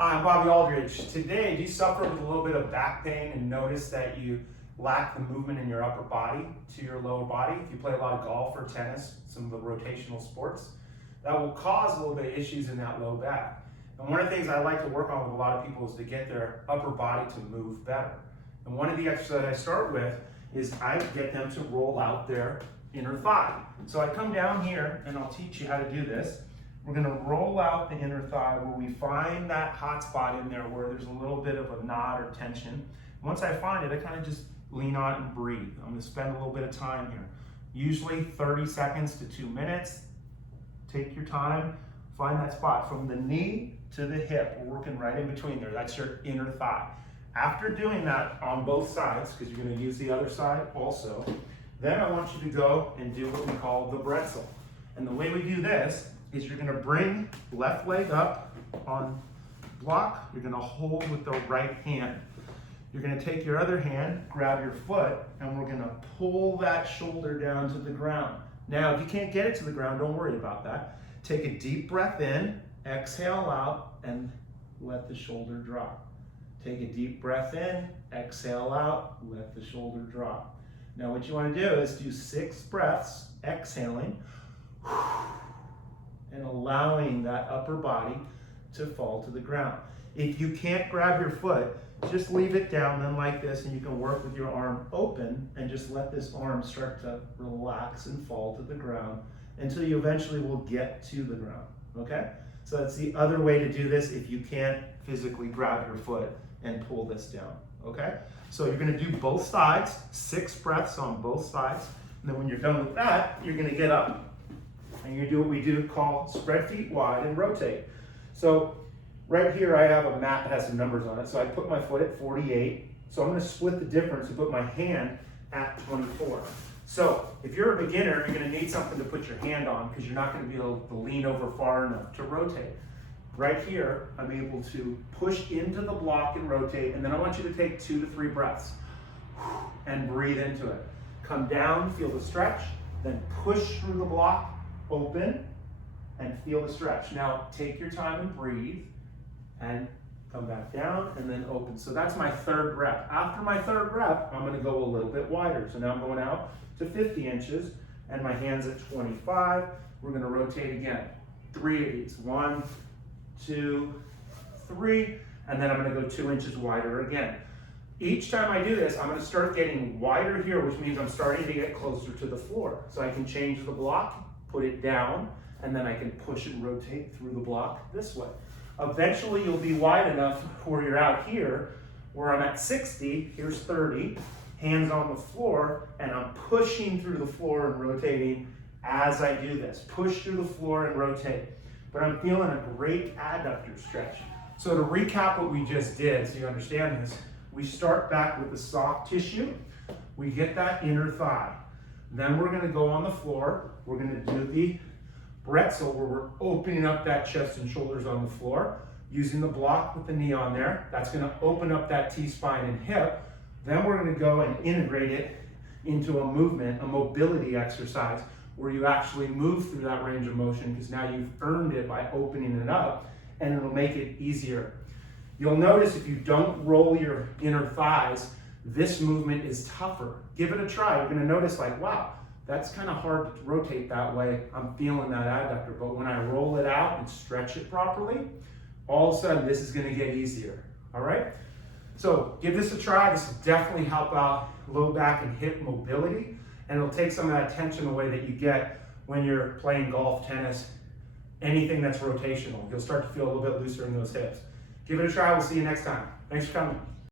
Hi, I'm Bobby Aldridge. Today, do you suffer with a little bit of back pain and notice that you lack the movement in your upper body to your lower body? If you play a lot of golf or tennis, some of the rotational sports, that will cause a little bit of issues in that low back. And one of the things I like to work on with a lot of people is to get their upper body to move better. And one of the exercises I start with is I get them to roll out their inner thigh. So I come down here and I'll teach you how to do this. We're going to roll out the inner thigh where we find that hot spot in there where there's a little bit of a knot or tension. Once I find it, I kind of just lean on it and breathe. I'm going to spend a little bit of time here. Usually 30 seconds to 2 minutes. Take your time, find that spot from the knee to the hip. We're working right in between there. That's your inner thigh. After doing that on both sides, because you're going to use the other side also, then I want you to go and do what we call the Bretzel. And the way we do this is you're going to bring left leg up on block. You're going to hold with the right hand. You're going to take your other hand, grab your foot, and we're going to pull that shoulder down to the ground. Now, if you can't get it to the ground, don't worry about that. Take a deep breath in, exhale out, and let the shoulder drop. Take a deep breath in, exhale out, let the shoulder drop. Now, what you want to do is do 6 breaths, exhaling, and allowing that upper body to fall to the ground. If you can't grab your foot, just leave it down then like this, and you can work with your arm open and just let this arm start to relax and fall to the ground until you eventually will get to the ground, okay? So that's the other way to do this if you can't physically grab your foot and pull this down, okay? So you're gonna do both sides, 6 breaths on both sides, and then when you're done with that, you're gonna get up and you do what we do call spread feet wide and rotate. So right here I have a mat that has some numbers on it. So I put my foot at 48. So I'm going to split the difference and put my hand at 24. So if you're a beginner, you're going to need something to put your hand on because you're not going to be able to lean over far enough to rotate. Right here, I'm able to push into the block and rotate, and then I want you to take 2 to 3 breaths and breathe into it. Come down, feel the stretch, then push through the block, open, and feel the stretch. Now take your time and breathe, and come back down, and then open. So that's my 3rd rep. After my 3rd rep, I'm gonna go a little bit wider. So now I'm going out to 50 inches, and my hand's at 25. We're gonna rotate again. 3 of these, 1, 2, 3, and then I'm gonna go 2 inches wider again. Each time I do this, I'm gonna start getting wider here, which means I'm starting to get closer to the floor. So I can change the block, put it down, and then I can push and rotate through the block this way. Eventually you'll be wide enough where you're out here, where I'm at 60, here's 30, hands on the floor, and I'm pushing through the floor and rotating as I do this. Push through the floor and rotate. But I'm feeling a great adductor stretch. So to recap what we just did, so you understand this, we start back with the soft tissue, we get that inner thigh. Then we're gonna go on the floor, we're gonna do the Bretzel where we're opening up that chest and shoulders on the floor, using the block with the knee on there. That's gonna open up that T-spine and hip. Then we're gonna go and integrate it into a movement, a mobility exercise, where you actually move through that range of motion because now you've earned it by opening it up, and it'll make it easier. You'll notice if you don't roll your inner thighs, this movement is tougher. Give it a try. You're gonna notice like, wow, that's kind of hard to rotate that way. I'm feeling that adductor, but when I roll it out and stretch it properly, all of a sudden this is gonna get easier, all right? So give this a try. This will definitely help out low back and hip mobility, and it'll take some of that tension away that you get when you're playing golf, tennis, anything that's rotational. You'll start to feel a little bit looser in those hips. Give it a try. We'll see you next time. Thanks for coming.